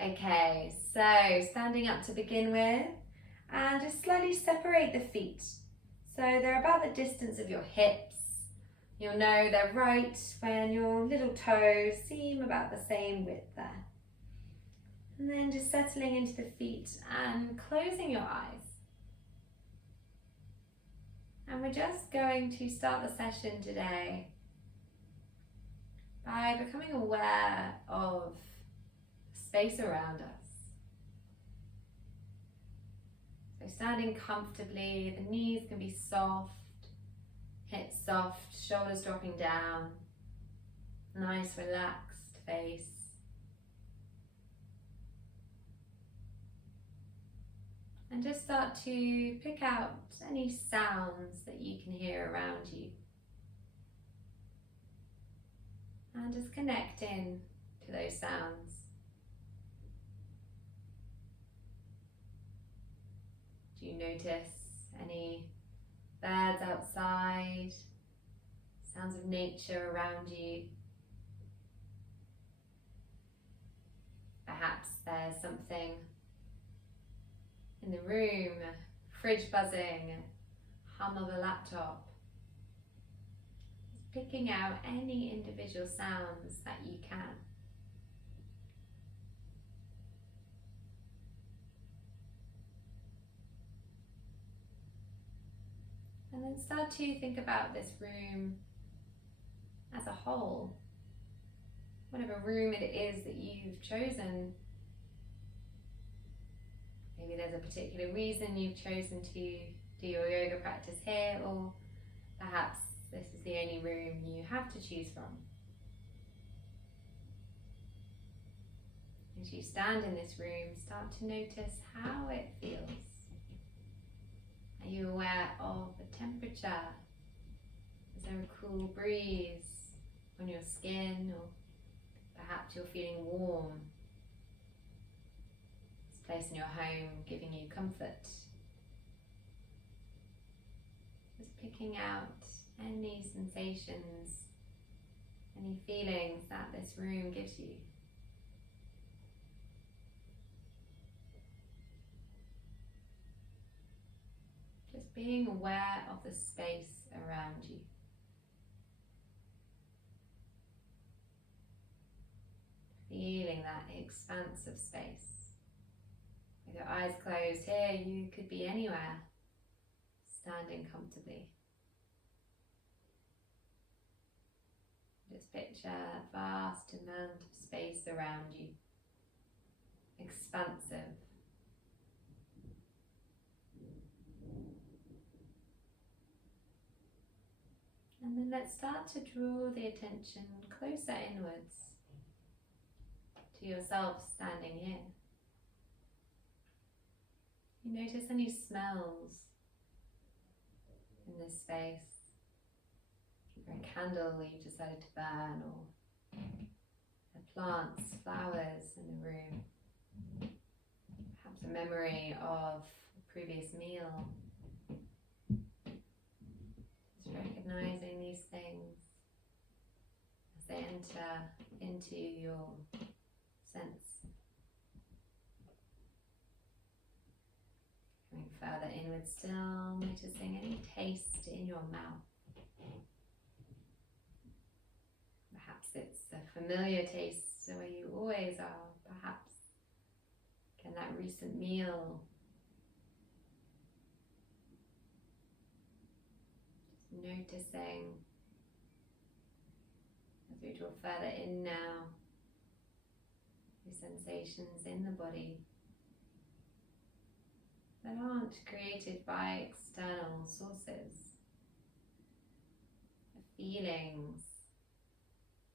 Okay, so standing up to begin with, and just slightly separate the feet. So they're about the distance of your hips. You'll know they're right when your little toes seem about the same width there. And then just settling into the feet and closing your eyes. And we're just going to start the session today by becoming aware of space around us. So standing comfortably, the knees can be soft, hips soft, shoulders dropping down, nice relaxed face. And just start to pick out any sounds that you can hear around you. And just connect in to those sounds. Do you notice any birds outside, sounds of nature around you? Perhaps there's something in the room, fridge buzzing, hum of a laptop. Just picking out any individual sounds that you can. And then start to think about this room as a whole. Whatever room it is that you've chosen. Maybe there's a particular reason you've chosen to do your yoga practice here, or perhaps this is the only room you have to choose from. As you stand in this room, start to notice how it feels. Are you aware of the temperature? Is there a cool breeze on your skin, or perhaps you're feeling warm? This place in your home giving you comfort. Just picking out any sensations, any feelings that this room gives you. Just being aware of the space around you. Feeling that expanse of space. With your eyes closed here, you could be anywhere, standing comfortably. Just picture a vast amount of space around you, expansive. And then let's start to draw the attention closer inwards to yourself standing here. You notice any smells in this space, or a candle you decided to burn, or the plants, flowers in the room, perhaps a memory of a previous meal. Just recognizing these things as they enter into your sense. Going further inward still, noticing any taste in your mouth. Perhaps it's a familiar taste where you always are. Perhaps again that recent meal. Just noticing as we draw further in now, the sensations in the body that aren't created by external sources. The feelings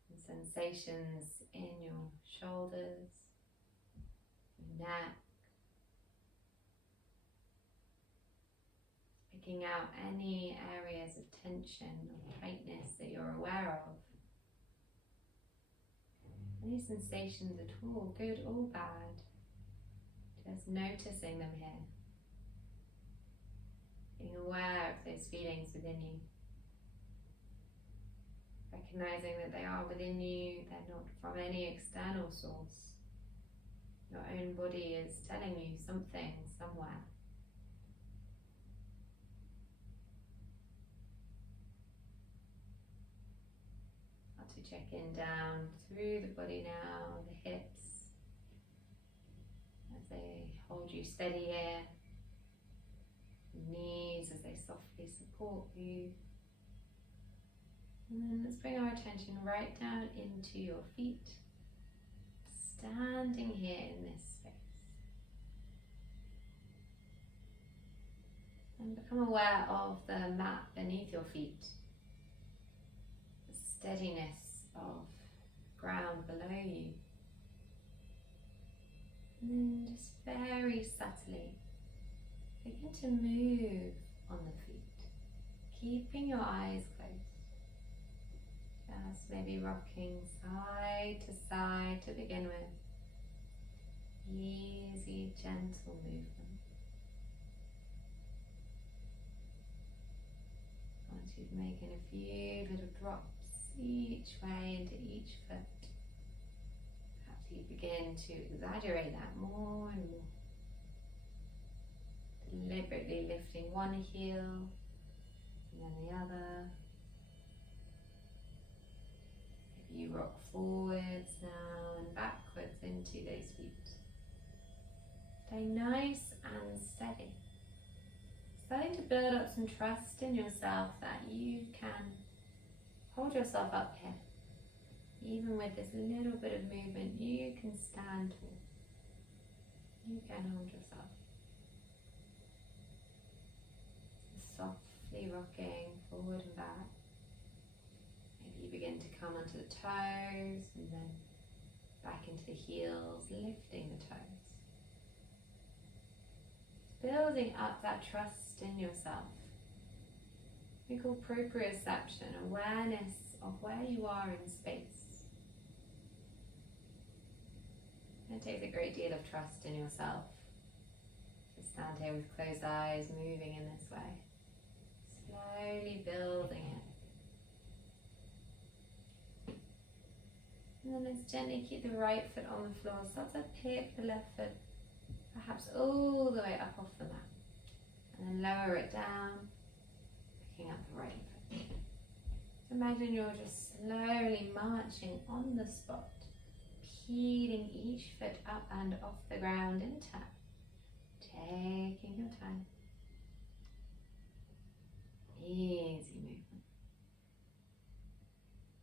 and sensations in your shoulders, your neck. Picking out any areas of tension or tightness that you're aware of. Any sensations at all, good or bad, just noticing them here. Being aware of those feelings within you. Recognizing that they are within you, they're not from any external source. Your own body is telling you something somewhere. Start to check in down through the body now, the hips, as they hold you steady here. Knees as they softly support you. And then let's bring our attention right down into your feet, standing here in this space. And become aware of the mat beneath your feet, the steadiness of ground below you. And then just very subtly begin to move on the feet, keeping your eyes closed. Just maybe rocking side to side to begin with. Easy, gentle movement. Once you've making a few little drops each way into each foot, perhaps you begin to exaggerate that more and more. Deliberately lifting one heel and then the other. Maybe you rock forwards now and backwards into those feet. Stay nice and steady. Starting to build up some trust in yourself that you can hold yourself up here. Even with this little bit of movement, you can stand tall. You can hold yourself. Softly rocking forward and back. Maybe you begin to come onto the toes and then back into the heels, lifting the toes. Building up that trust in yourself. We call proprioception, awareness of where you are in space. It takes a great deal of trust in yourself to stand here with closed eyes, moving in this way. Slowly building it. And then let's gently keep the right foot on the floor. Start to pick the left foot, perhaps all the way up off the mat. And then lower it down, picking up the right foot. Imagine you're just slowly marching on the spot, peeling each foot up and off the ground in turn. Taking your time. Easy movement.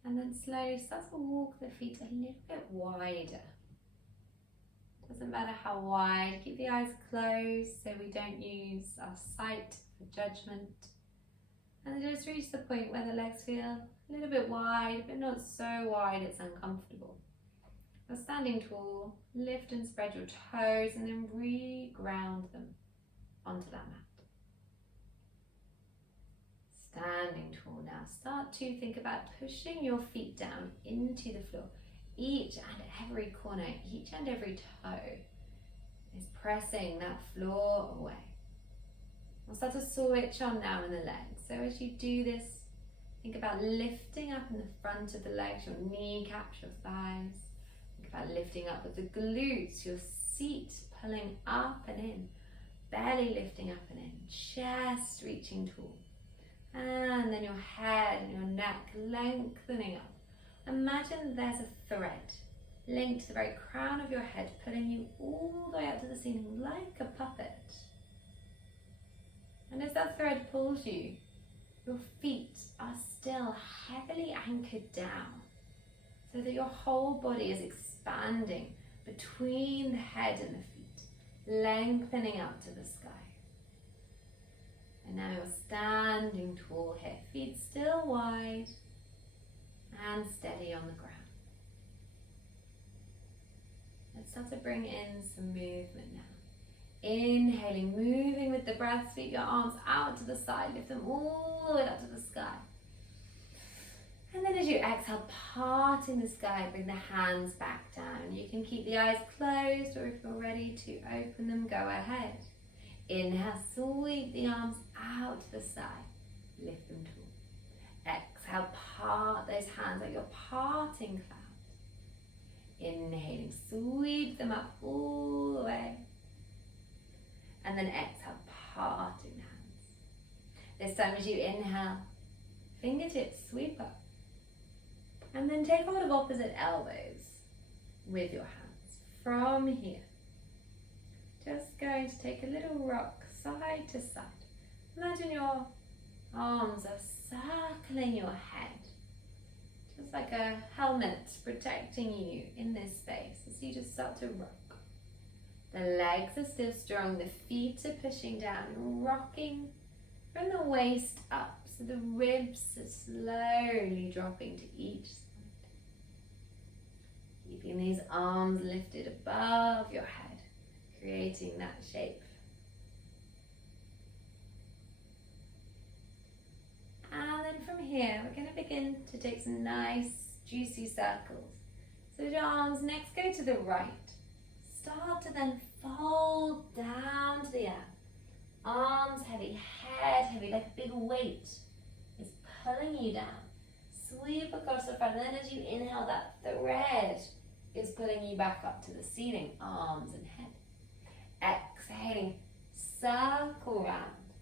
And then slowly start to walk the feet a little bit wider. Doesn't matter how wide, keep the eyes closed so we don't use our sight for judgment. And then just reach the point where the legs feel a little bit wide, but not so wide it's uncomfortable. You're standing tall, lift and spread your toes and then re-ground them onto that mat. Standing tall now, start to think about pushing your feet down into the floor. Each and every corner, each and every toe is pressing that floor away. We'll start to switch on now in the legs. So as you do this, think about lifting up in the front of the legs, your kneecaps, your thighs. Think about lifting up with the glutes, your seat pulling up and in, belly lifting up and in, chest reaching tall. And then your head and your neck lengthening up. Imagine there's a thread linked to the very crown of your head, pulling you all the way up to the ceiling like a puppet. And as that thread pulls you, your feet are still heavily anchored down, so that your whole body is expanding between the head and the feet, lengthening up to the sky. And now you're standing tall here, feet still wide and steady on the ground. Let's start to bring in some movement now. Inhaling, moving with the breath, sweep your arms out to the side, lift them all the way up to the sky. And then as you exhale, parting the sky, bring the hands back down. You can keep the eyes closed, or if you're ready to open them, go ahead. Inhale, sweep the arms out to the side, lift them tall. Exhale, part those hands like you're parting clouds. Inhaling, sweep them up all And then exhale, parting the hands. This time as you inhale, fingertips sweep up. And then take hold of opposite elbows with your hands. From here, just going to take a little rock side to side. Imagine your arms are circling your head, just like a helmet protecting you in this space as you just start to rock. The legs are still strong, the feet are pushing down, rocking from the waist up, so the ribs are slowly dropping to each side. Keeping these arms lifted above your head, creating that shape. And then from here, we're going to begin to take some nice, juicy circles. So with your arms next go to the right. Start to then fold down to the earth. Arms heavy, head heavy, like a big weight is pulling you down. Sweep across the front, and then as you inhale, that thread is pulling you back up to the ceiling, arms and head. Exhaling, circle round.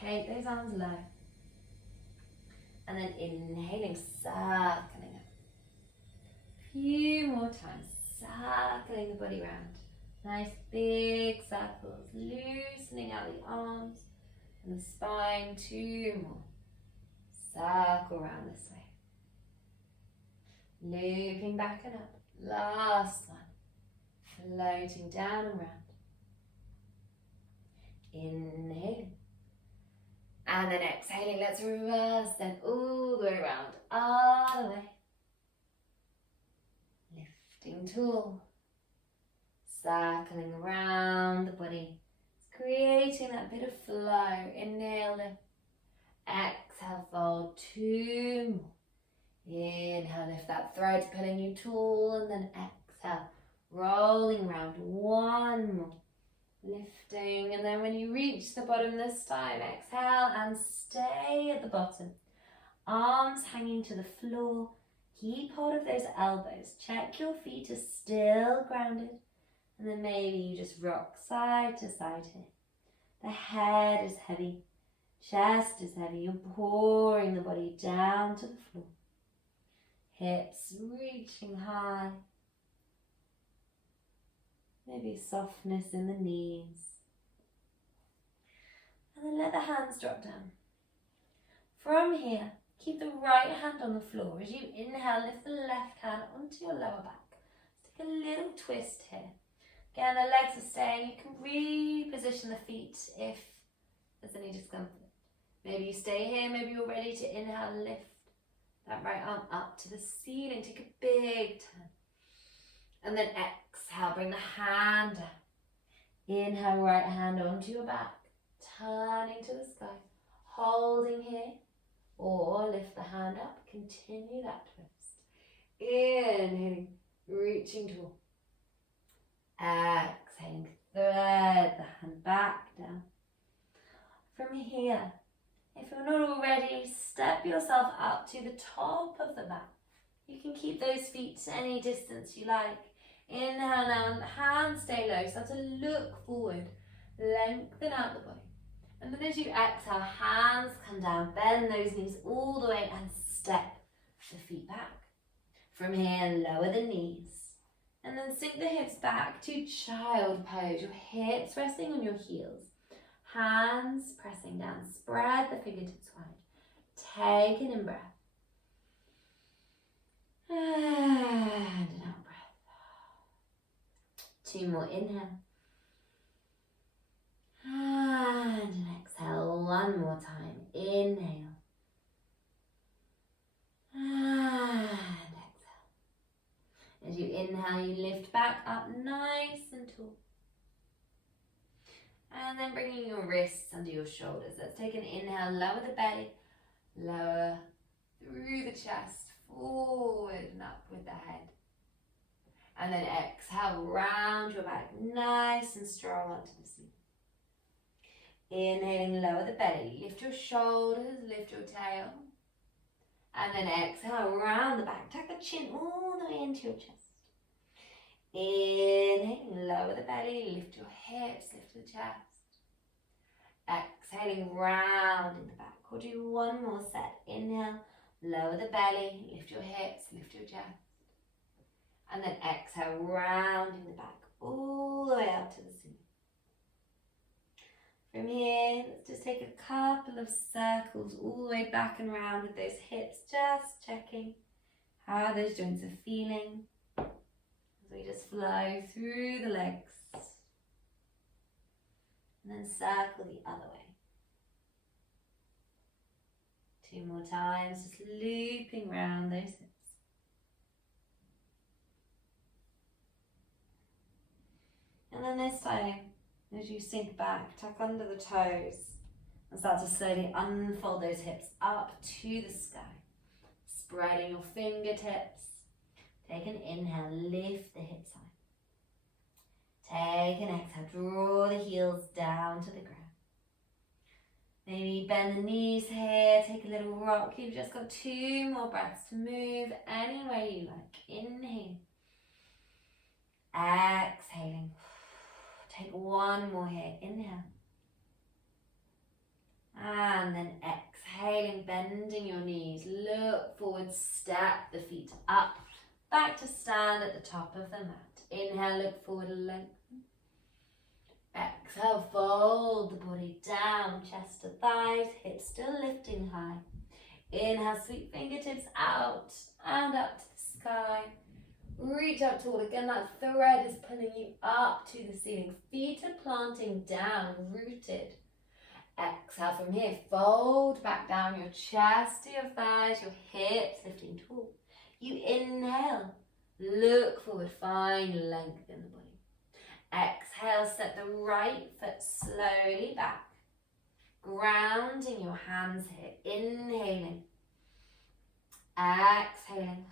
Take those arms low. And then inhaling, circling up. Few more times, circling the body round. Nice big circles, loosening out the arms and the spine. 2 more. Circle round this way. Looping back and up. Last one. Floating down and round. Inhaling. And then exhaling, let's reverse then all the way around, all the way. Lifting tall, circling around the body, creating that bit of flow. Inhale, lift. Exhale, fold. 2 more. Inhale, lift, that throat pulling you tall, and then exhale, rolling round. 1 more. Lifting, and then when you reach the bottom this time, exhale and stay at the bottom. Arms hanging to the floor. Keep hold of those elbows. Check your feet are still grounded. And then maybe you just rock side to side here. The head is heavy. Chest is heavy. You're pouring the body down to the floor. Hips reaching high. Maybe softness in the knees. And then let the hands drop down. From here, keep the right hand on the floor. As you inhale, lift the left hand onto your lower back. Let's take a little twist here. Again, the legs are staying. You can reposition the feet if there's any discomfort. Maybe you stay here. Maybe you're ready to inhale, lift that right arm up to the ceiling. Take a big turn. And then exhale, bring the hand down. Inhale, right hand onto your back, turning to the sky, holding here, or lift the hand up, continue that twist. Inhaling, reaching tall. Exhaling, thread the hand back down. From here, if you're not already, step yourself up to the top of the mat. You can keep those feet to any distance you like. Inhale now, and the hands stay low. Start to look forward. Lengthen out the body. And then as you exhale, hands come down. Bend those knees all the way and step the feet back. From here, lower the knees. And then sink the hips back to child pose. Your hips resting on your heels. Hands pressing down. Spread the fingertips wide. Take an in-breath. And an out breath. 2 more, inhale. And an exhale, 1 more time. Inhale. And exhale. As you inhale, you lift back up nice and tall. And then bringing your wrists under your shoulders. Let's take an inhale, lower the belly, lower through the chest, forward and up with the head. And then exhale, round your back, nice and strong onto the ceiling. Inhaling, lower the belly, lift your shoulders, lift your tail. And then exhale, round the back, tuck the chin all the way into your chest. Inhaling, lower the belly, lift your hips, lift the chest. Exhaling, rounding the back. We'll do one more set. Inhale, lower the belly, lift your hips, lift your chest. And then exhale, rounding the back, all the way up to the ceiling. From here, let's just take a couple of circles all the way back and round with those hips, just checking how those joints are feeling as we just flow through the legs. And then circle the other way. 2 more times, just looping round those hips. And then this time, as you sink back, tuck under the toes and start to slowly unfold those hips up to the sky. Spreading your fingertips. Take an inhale, lift the hips high. Take an exhale, draw the heels down to the ground. Maybe bend the knees here, take a little rock. You've just got 2 more breaths to move any way you like. Inhale. Exhaling. Take 1 more here. Inhale. And then exhaling, bending your knees. Look forward, step the feet up. Back to stand at the top of the mat. Inhale, look forward, lengthen. Exhale, fold the body down, chest to thighs, hips still lifting high. Inhale, sweep fingertips out and up to the sky. Reach up tall. Again, that thread is pulling you up to the ceiling. Feet are planting down, rooted. Exhale from here. Fold back down your chest to your thighs, your hips lifting tall. You inhale. Look forward. Find length in the body. Exhale. Step the right foot slowly back. Grounding your hands here. Inhaling. Exhaling.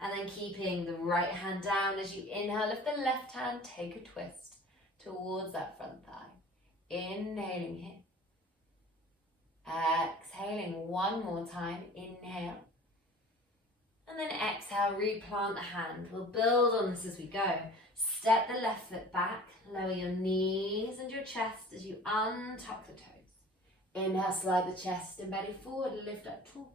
And then keeping the right hand down as you inhale, lift the left hand, take a twist towards that front thigh. Inhaling here. Exhaling 1 more time. Inhale. And then exhale, replant the hand. We'll build on this as we go. Step the left foot back, lower your knees and your chest as you untuck the toes. Inhale, slide the chest and belly forward, lift up tall.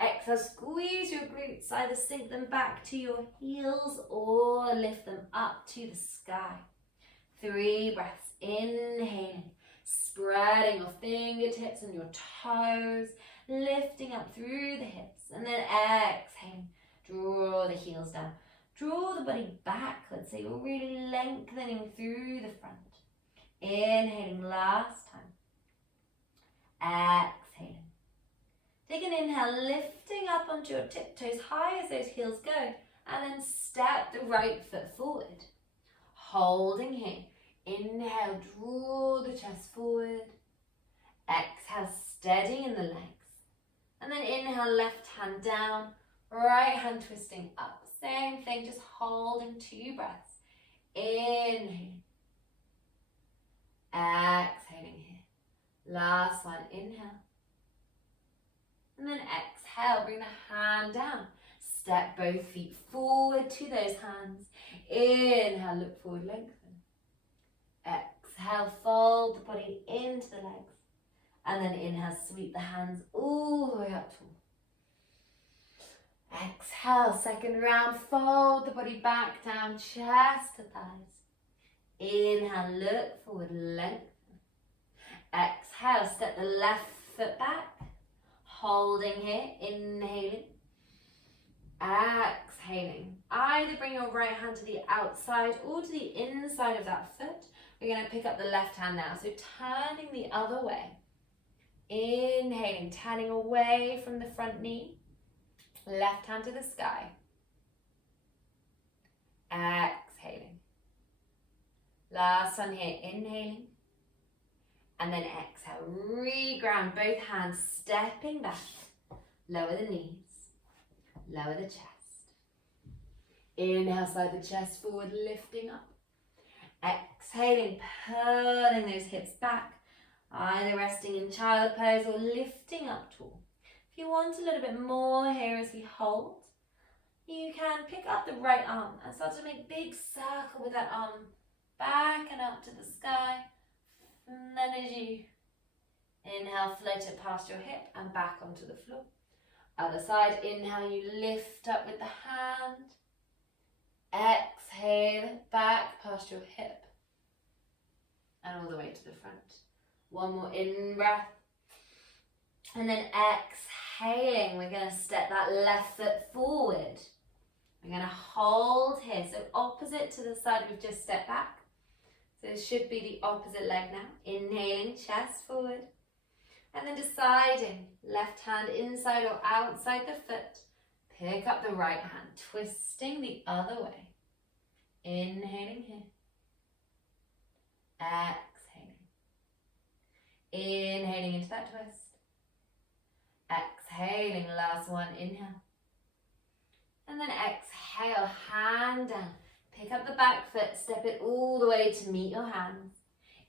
Exhale, squeeze your glutes, either sink them back to your heels or lift them up to the sky. 3 breaths, inhaling, spreading your fingertips and your toes, lifting up through the hips, and then exhaling, draw the heels down. Draw the body back, let's say we're really lengthening through the front. Inhaling last time. Exhaling. Take an inhale, lifting up onto your tiptoes high as those heels go, and then step the right foot forward. Holding here. Inhale, draw the chest forward. Exhale, steady in the legs. And then inhale, left hand down, right hand twisting up. Same thing, just holding 2 breaths. Inhaling. Exhaling here. Last one, inhale. And then exhale, bring the hand down. Step both feet forward to those hands. Inhale, look forward, lengthen. Exhale, fold the body into the legs. And then inhale, sweep the hands all the way up tall. Exhale, second round, fold the body back down, chest to thighs. Inhale, look forward, lengthen. Exhale, step the left foot back. Holding here, inhaling, exhaling. Either bring your right hand to the outside or to the inside of that foot. We're going to pick up the left hand now, so turning the other way. Inhaling, turning away from the front knee. Left hand to the sky. Exhaling. Last one here, inhaling. And then exhale, re-ground both hands, stepping back. Lower the knees, lower the chest. Inhale, slide the chest forward, lifting up. Exhaling, pulling those hips back, either resting in child pose or lifting up tall. If you want a little bit more here as we hold, you can pick up the right arm and start to make a big circle with that arm back and up to the sky. And then as you inhale, float it past your hip and back onto the floor. Other side, inhale, you lift up with the hand. Exhale it back past your hip. And all the way to the front. One more in breath. And then exhaling, we're going to step that left foot forward. We're going to hold here. So opposite to the side we've just stepped back. So it should be the opposite leg now. Inhaling, chest forward. And then deciding, left hand inside or outside the foot. Pick up the right hand, twisting the other way. Inhaling here. Exhaling. Inhaling into that twist. Exhaling, last one, inhale. And then exhale, hand down. Pick up the back foot, step it all the way to meet your hands.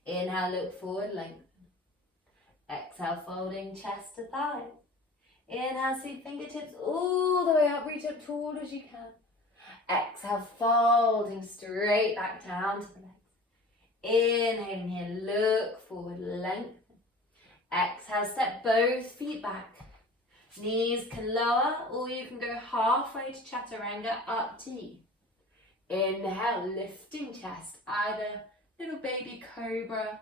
Inhale, look forward, lengthen. Exhale, folding chest to thighs. Inhale, sweep fingertips all the way up, reach up tall as you can. Exhale, folding straight back down to the legs. Inhaling here, look forward, lengthen. Exhale, step both feet back. Knees can lower, or you can go halfway to chaturanga, up to you. Inhale, lifting chest, either little baby cobra,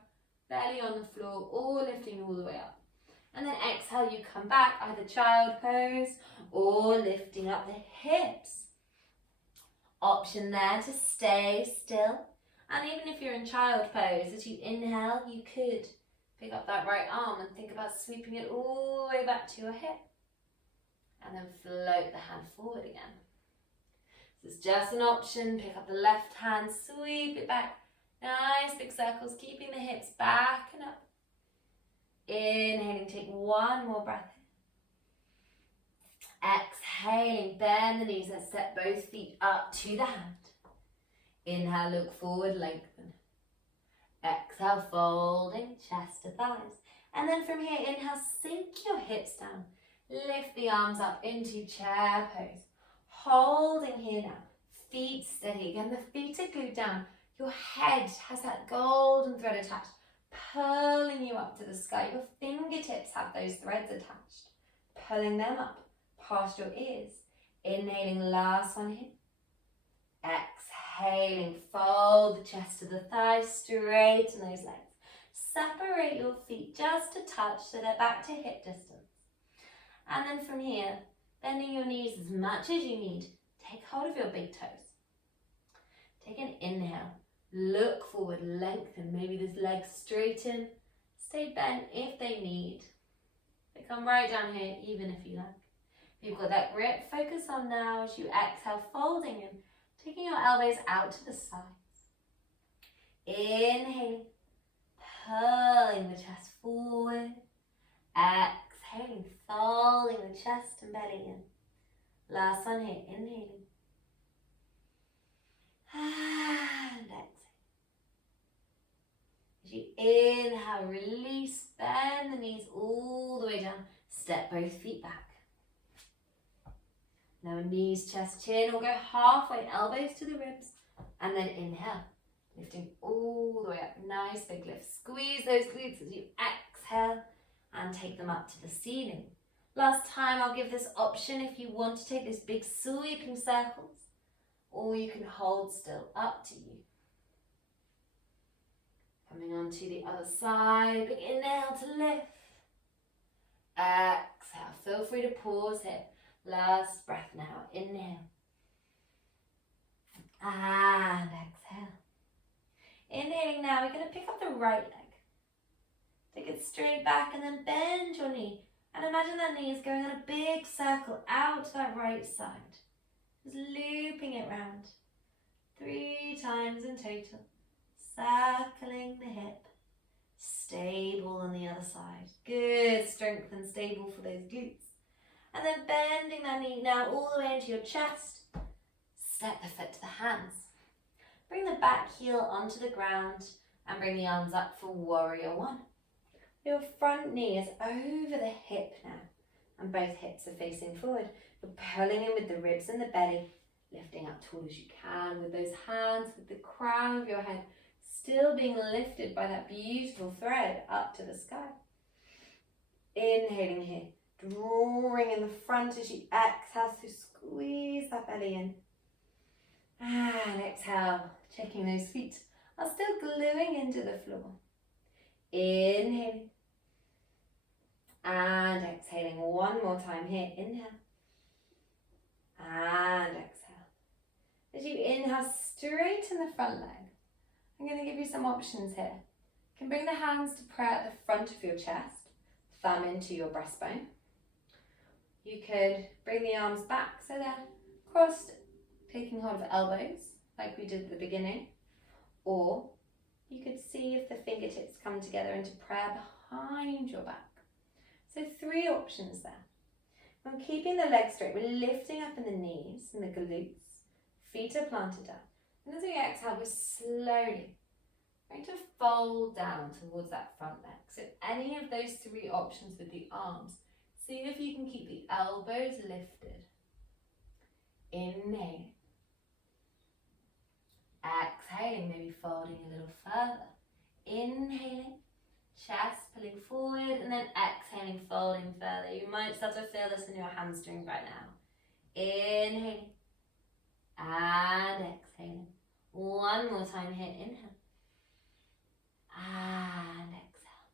belly on the floor, or lifting all the way up. And then exhale, you come back, either child pose, or lifting up the hips. Option there to stay still. And even if you're in child pose, as you inhale, you could pick up that right arm and think about sweeping it all the way back to your hip. And then float the hand forward again. This is just an option. Pick up the left hand, sweep it back. Nice big circles, keeping the hips back and up. Inhaling, take one more breath. Exhaling, bend the knees and step both feet up to the hand. Inhale, look forward, lengthen. Exhale, folding, chest to thighs. And then from here, inhale, sink your hips down. Lift the arms up into chair pose. Holding here now, feet steady. Again, the feet are glued down. Your head has that golden thread attached, pulling you up to the sky. Your fingertips have those threads attached, pulling them up past your ears. Inhaling, last one here. Exhaling, fold the chest to the thighs, straighten those legs. Separate your feet just a touch so they're back to hip distance. And then from here, bending your knees as much as you need, take hold of your big toes. Take an inhale, look forward, lengthen, maybe those legs straighten, stay bent if they need. They come right down here even if you like. If you've got that grip, focus on now as you exhale, folding in, taking your elbows out to the sides. Inhaling, pulling the chest forward. Exhaling, folding the chest and belly in. Last one here, inhaling. And exhale. As you inhale, release, bend the knees all the way down. Step both feet back. Now knees, chest, chin, or go halfway, elbows to the ribs. And then inhale, lifting all the way up. Nice big lift. Squeeze those glutes as you exhale and take them up to the ceiling. Last time, I'll give this option if you want to take this big sweeping circles, or you can hold still, up to you. Coming on to the other side, big inhale to lift. Exhale, feel free to pause here. Last breath now, inhale. And exhale. Inhaling now, we're going to pick up the right leg. Take it straight back and then bend your knee. And imagine that knee is going on a big circle out to that right side. Just looping it round. 3 times in total. Circling the hip. Stable on the other side. Good strength and stable for those glutes. And then bending that knee now all the way into your chest. Step the foot to the hands. Bring the back heel onto the ground and bring the arms up for warrior one. Your front knee is over the hip now and both hips are facing forward. You're pulling in with the ribs and the belly, lifting up tall as you can with those hands, with the crown of your head still being lifted by that beautiful thread up to the sky. Inhaling here, drawing in the front as you exhale, so squeeze that belly in. And exhale, checking those feet are still gluing into the floor. Inhaling. And exhaling one more time here. Inhale. And exhale. As you inhale, straighten the front leg. I'm going to give you some options here. You can bring the hands to prayer at the front of your chest, thumb into your breastbone. You could bring the arms back so they're crossed, taking hold of elbows, like we did at the beginning. Or you could see if the fingertips come together into prayer behind your back. So 3 options there. When keeping the legs straight, we're lifting up in the knees and the glutes. Feet are planted down. And as we exhale, we're slowly going to fold down towards that front leg. So any of those 3 options with the arms, see if you can keep the elbows lifted. Inhale. Exhaling, maybe folding a little further. Inhaling, chest pulling forward, and then exhaling, folding further. You might start to feel this in your hamstrings right now. Inhaling and exhaling. One more time here. Inhale and exhale.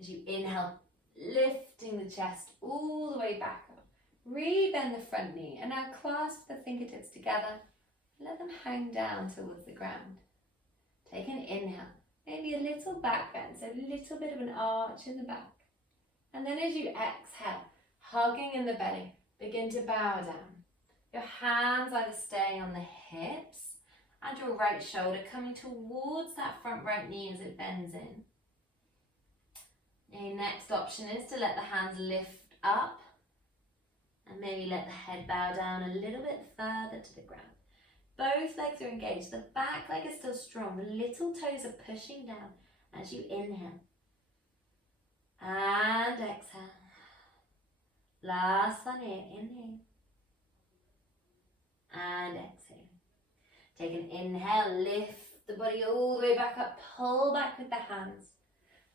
As you inhale, lifting the chest all the way back up. Rebend the front knee and now clasp the fingertips together. Let them hang down towards the ground. Take an inhale, maybe a little back bend, so a little bit of an arch in the back. And then as you exhale, hugging in the belly, begin to bow down. Your hands either staying on the hips and your right shoulder coming towards that front right knee as it bends in. Your next option is to let the hands lift up and maybe let the head bow down a little bit further to the ground. Both legs are engaged. The back leg is still strong. The little toes are pushing down as you inhale. And exhale. Last one here. Inhale. And exhale. Take an inhale. Lift the body all the way back up. Pull back with the hands.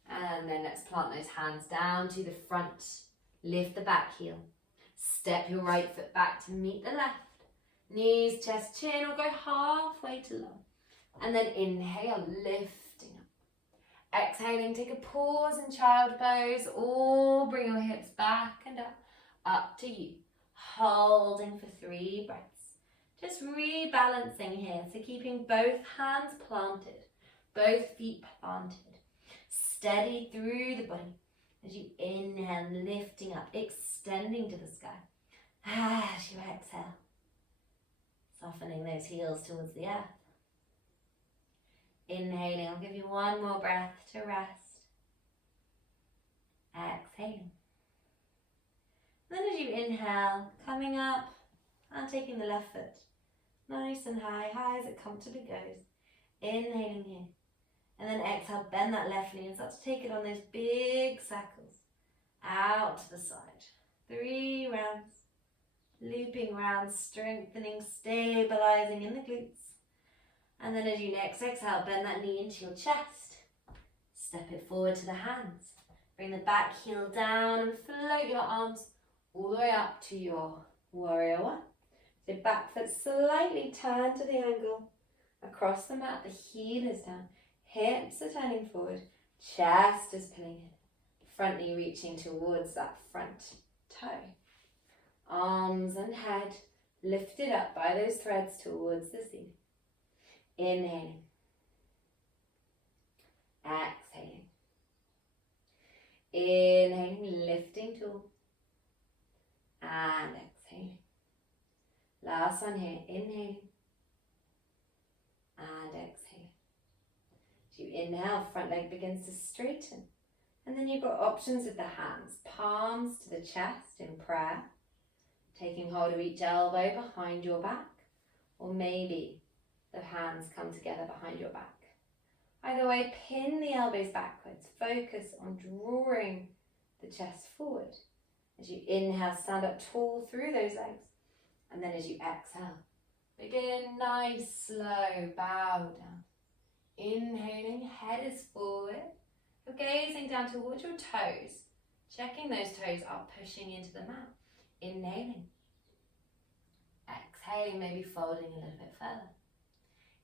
And then let's plant those hands down to the front. Lift the back heel. Step your right foot back to meet the left. Knees, chest, chin, or go halfway to low. And then inhale, lifting up. Exhaling, take a pause in child pose, or bring your hips back and up to you. Holding for 3 breaths. Just rebalancing here, so keeping both hands planted, both feet planted. Steady through the body as you inhale, lifting up, extending to the sky. As you exhale. Softening those heels towards the earth. Inhaling, I'll give you one more breath to rest. Exhaling. Then as you inhale, coming up and taking the left foot nice and high as it comfortably goes. Inhaling here. And then exhale, bend that left knee and start to take it on those big circles. Out to the side. 3 rounds. Looping round, strengthening, stabilizing in the glutes. And then as you next exhale, bend that knee into your chest. Step it forward to the hands. Bring the back heel down and float your arms all the way up to your warrior one. So back foot slightly turned to the angle. Across the mat, the heel is down. Hips are turning forward. Chest is pulling in. Front knee reaching towards that front toe. Arms and head lifted up by those threads towards the ceiling. Inhaling. Exhaling. Inhaling, lifting tall. And exhaling. Last one here. Inhaling. And exhaling. As you inhale, front leg begins to straighten. And then you've got options with the hands. Palms to the chest in prayer. Taking hold of each elbow behind your back, or maybe the hands come together behind your back. Either way, pin the elbows backwards. Focus on drawing the chest forward. As you inhale, stand up tall through those legs. And then as you exhale, begin nice, slow, bow down. Inhaling, head is forward. You're gazing down towards your toes, checking those toes are pushing into the mat. Inhaling. Exhaling, maybe folding a little bit further.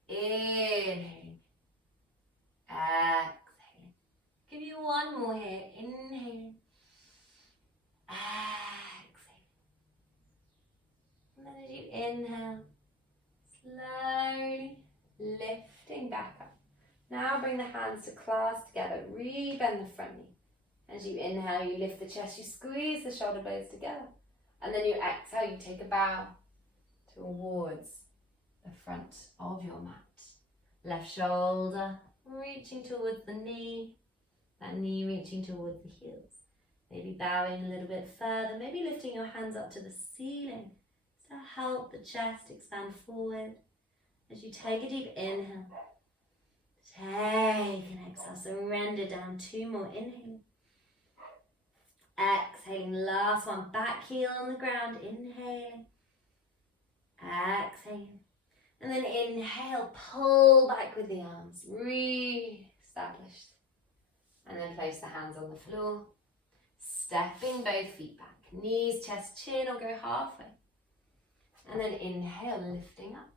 Inhaling. Exhaling. Give you one more here. Inhaling. Exhaling. And then as you inhale, slowly lifting back up. Now bring the hands to clasp together. Re-bend the front knee. As you inhale, you lift the chest, you squeeze the shoulder blades together. And then you exhale, you take a bow towards the front of your mat. Left shoulder reaching towards the knee. That knee reaching towards the heels. Maybe bowing a little bit further. Maybe lifting your hands up to the ceiling to help the chest expand forward. As you take a deep inhale. Take an exhale, surrender down. 2 more, inhaling. Exhaling, last one, back heel on the ground, inhaling. Exhaling. And then inhale, pull back with the arms, re-establish. And then place the hands on the floor, stepping both feet back, knees, chest, chin, or go halfway. And then inhale, lifting up.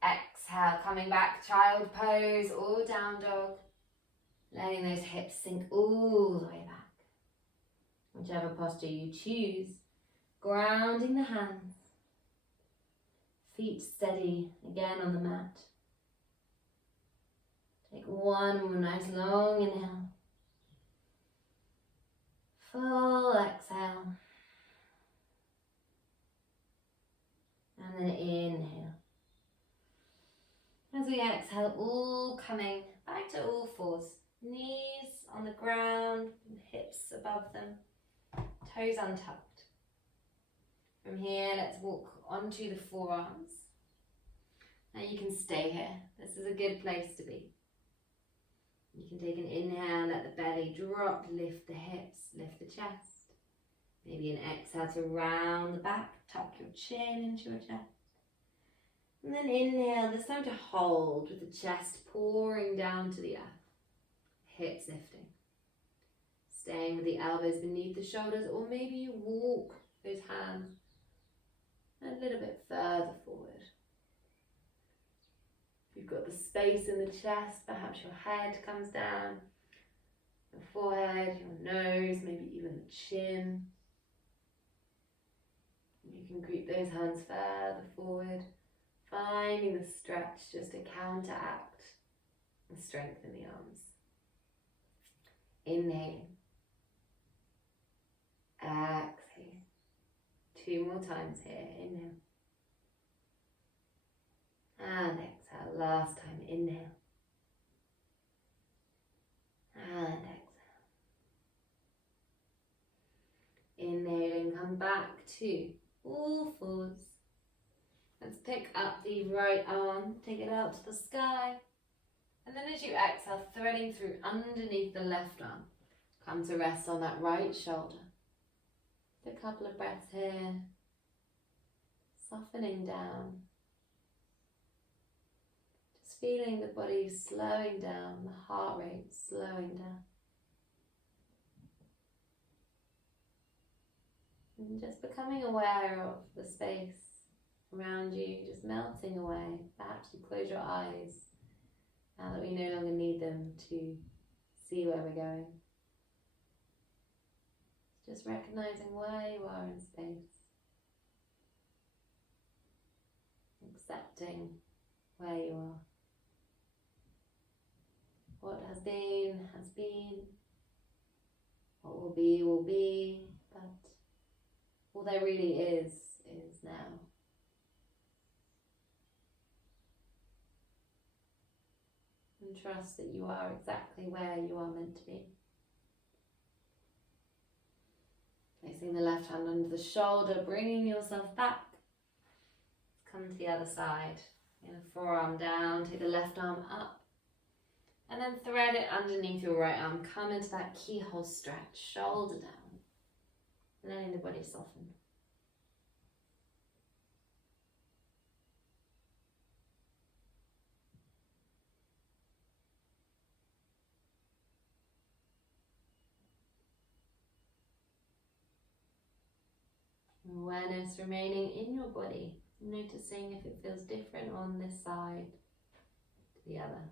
Exhale, coming back, child pose or down dog. Letting those hips sink all the way back. Whichever posture you choose. Grounding the hands. Feet steady again on the mat. Take one more nice long inhale. Full exhale. And then inhale. As we exhale, all coming back to all fours. Knees on the ground, hips above them, toes untucked. From here, let's walk onto the forearms. Now you can stay here. This is a good place to be. You can take an inhale, let the belly drop, lift the hips, lift the chest. Maybe an exhale to round the back, tuck your chin into your chest. And then inhale, this time to hold with the chest pouring down to the earth. Hips lifting. Staying with the elbows beneath the shoulders, or maybe you walk those hands a little bit further forward. If you've got the space in the chest, perhaps your head comes down, your forehead, your nose, maybe even the chin. You can creep those hands further forward. Finding the stretch just to counteract and strengthen the arms. Inhale. Exhale. 2 more times here. Inhale. And exhale. Last time. Inhale. And exhale. Inhaling. Come back to all fours. Let's pick up the right arm, take it out to the sky. And then as you exhale, threading through underneath the left arm, come to rest on that right shoulder. A couple of breaths here, softening down. Just feeling the body slowing down, the heart rate slowing down. And just becoming aware of the space around you, just melting away. Perhaps you close your eyes now that we no longer need them to see where we're going. Just recognizing where you are in space. Accepting where you are. What has been, what will be, but all there really is now. And trust that you are exactly where you are meant to be. Placing the left hand under the shoulder, bringing yourself back. Come to the other side. And the forearm down, take the left arm up. And then thread it underneath your right arm. Come into that keyhole stretch, shoulder down. Letting the body soften. awareness remaining in your body, noticing if it feels different on this side to the other.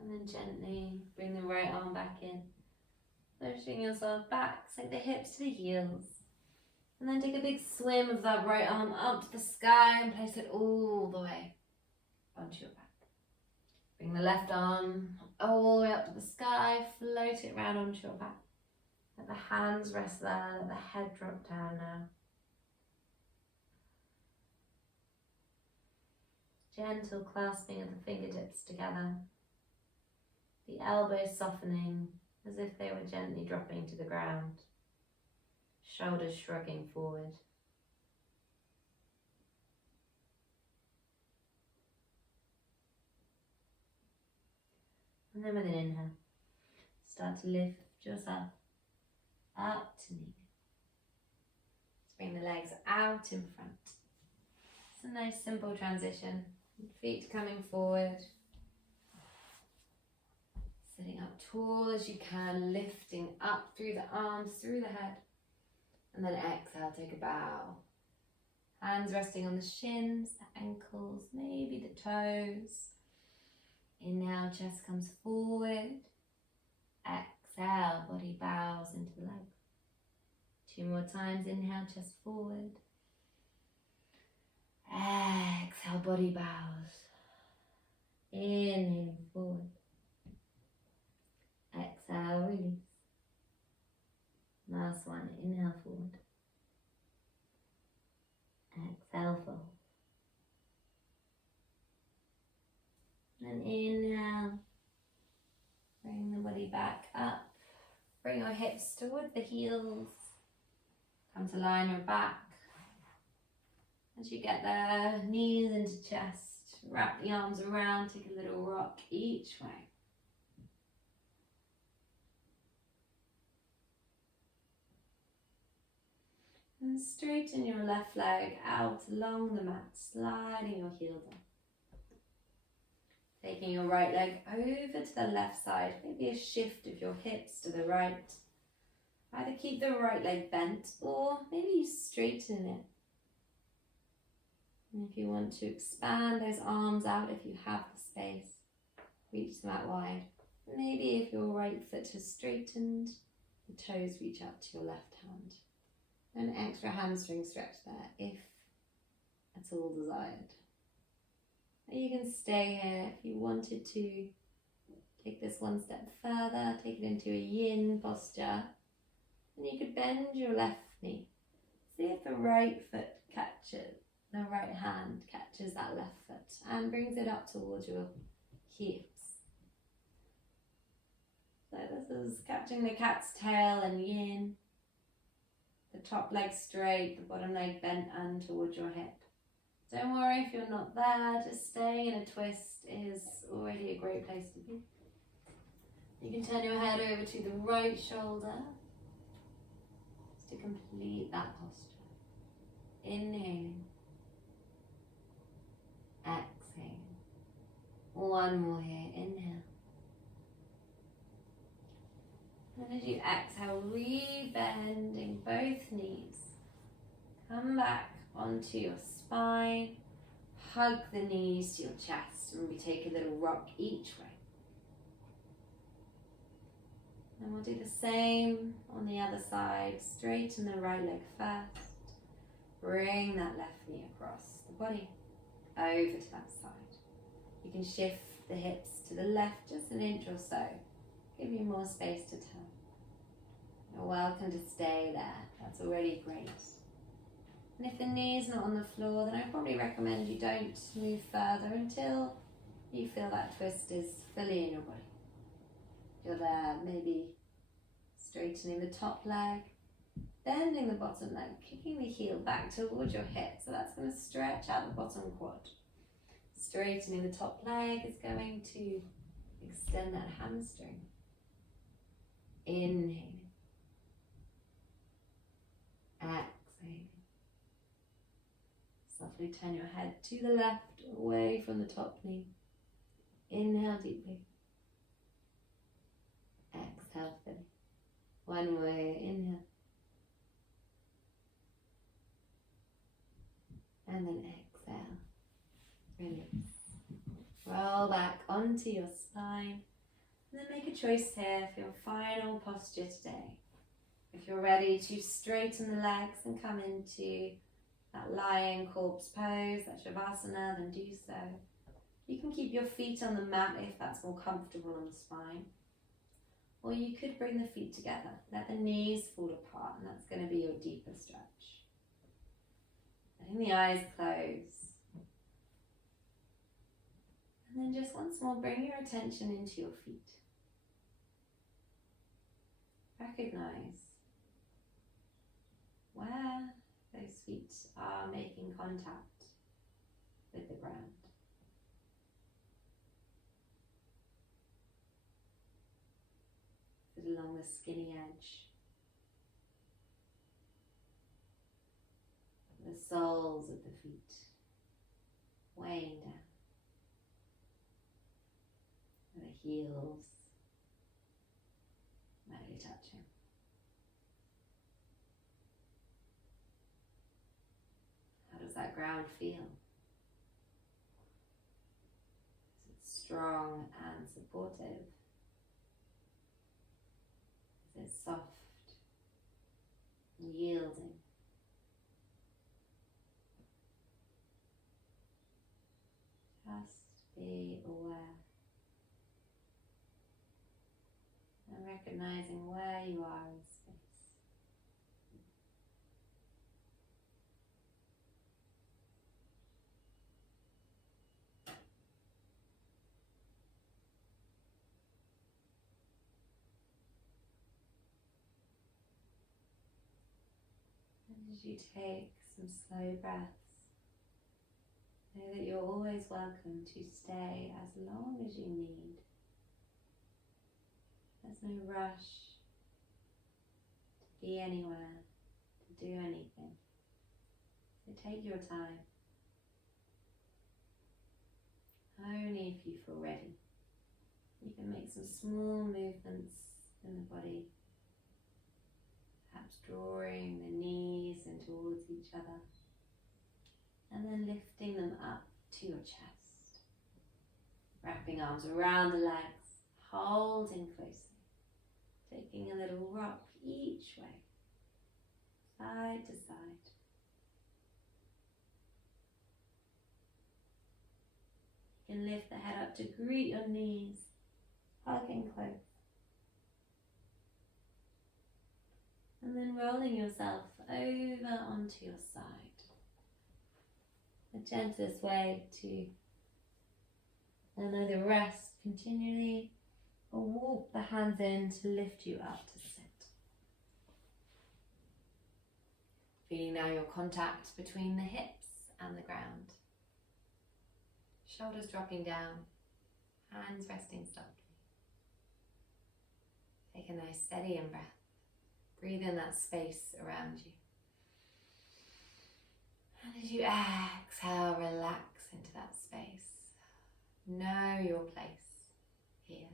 And then gently bring the right arm back in, lifting yourself back, sink the hips to the heels. And then take a big swim of that right arm up to the sky and place it all the way onto your back. Bring the left arm all the way up to the sky, float it round onto your back. Let the hands rest there, let the head drop down now. Gentle clasping of the fingertips together. The elbows softening as if they were gently dropping to the ground. Shoulders shrugging forward. And then with an inhale, start to lift yourself up to knee. Let's bring the legs out in front. It's a nice simple transition. Feet coming forward. Sitting up tall as you can, lifting up through the arms, through the head. And then exhale, take a bow. Hands resting on the shins, the ankles, maybe the toes. Inhale, chest comes forward. Exhale, body bows into the legs. 2 more times, inhale, chest forward. Exhale, body bows. Inhaling forward. Exhale, release. Last one, inhale forward. Exhale, fold. And inhale. Bring the body back up. Bring your hips towards the heels. Come to line your back. As you get there, knees into chest. Wrap the arms around, take a little rock each way. And straighten your left leg out along the mat, sliding your heel down. Taking your right leg over to the left side, maybe a shift of your hips to the right. Either keep the right leg bent or maybe you straighten it. And if you want to expand those arms out, if you have the space, reach them out wide. Maybe if your right foot has straightened, the toes reach out to your left hand. An extra hamstring stretch there if at all desired. And you can stay here if you wanted to take this one step further, take it into a yin posture. And you could bend your left knee. See if the right foot catches, the right hand catches that left foot and brings it up towards your heels. So this is catching the cat's tail and yin. The top leg straight, the bottom leg bent and towards your hip. Don't worry if you're not there, just staying in a twist is already a great place to be. You can turn your head over to the right shoulder just to complete that posture. Inhaling. Exhaling. One more here, inhale. And as you exhale, re-bending both knees. Come back onto your spine. Hug the knees to your chest and we take a little rock each way. And we'll do the same on the other side. Straighten the right leg first. Bring that left knee across the body, over to that side. You can shift the hips to the left just an inch or so. Give you more space to turn. You're welcome to stay there. That's already great. And if the knee's not on the floor, then I probably recommend you don't move further until you feel that twist is fully in your body. You're there, maybe straightening the top leg, bending the bottom leg, kicking the heel back towards your hip. So that's going to stretch out the bottom quad. Straightening the top leg is going to extend that hamstring. Inhaling. Exhaling. exhaling. Softly turn your head to the left, away from the top knee. Inhale deeply. Exhale fully. One more. Inhale. And then exhale. Release. Roll back onto your spine. And then make a choice here for your final posture today. If you're ready to straighten the legs and come into that lying corpse pose, that Shavasana, then do so. You can keep your feet on the mat if that's more comfortable on the spine. Or you could bring the feet together. Let the knees fall apart, and that's going to be your deeper stretch. Letting the eyes close. And then just once more, bring your attention into your feet. Recognize where those feet are making contact with the ground. Is it along the skinny edge? The soles of the feet weighing down. And the heels lightly touching. How does that ground feel? Is it strong and supportive? Is it soft and yielding? Just be aware and recognizing where you are in space. And as you take some slow breaths, know that you're always welcome to stay as long as you need. There's no rush to be anywhere, to do anything. So take your time. Only if you feel ready. You can make some small movements in the body, perhaps drawing the knees in towards each other, and then lifting them up to your chest. Wrapping arms around the legs, holding closely, taking a little rock each way, side to side. You can lift the head up to greet your knees, hugging close. And then rolling yourself over onto your side. The gentlest way to either rest continually or walk the hands in to lift you up to sit. Feeling now your contact between the hips and the ground. Shoulders dropping down, hands resting softly. Take a nice steady in-breath. Breathe in that space around you. And as you exhale, relax into that space. Know your place here.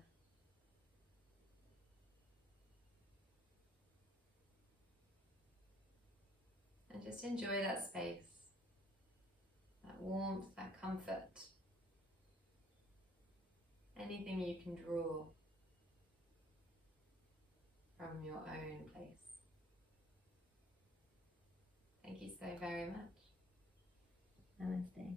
And just enjoy that space, that warmth, that comfort. Anything you can draw from your own place. Thank you so very much. Namaste.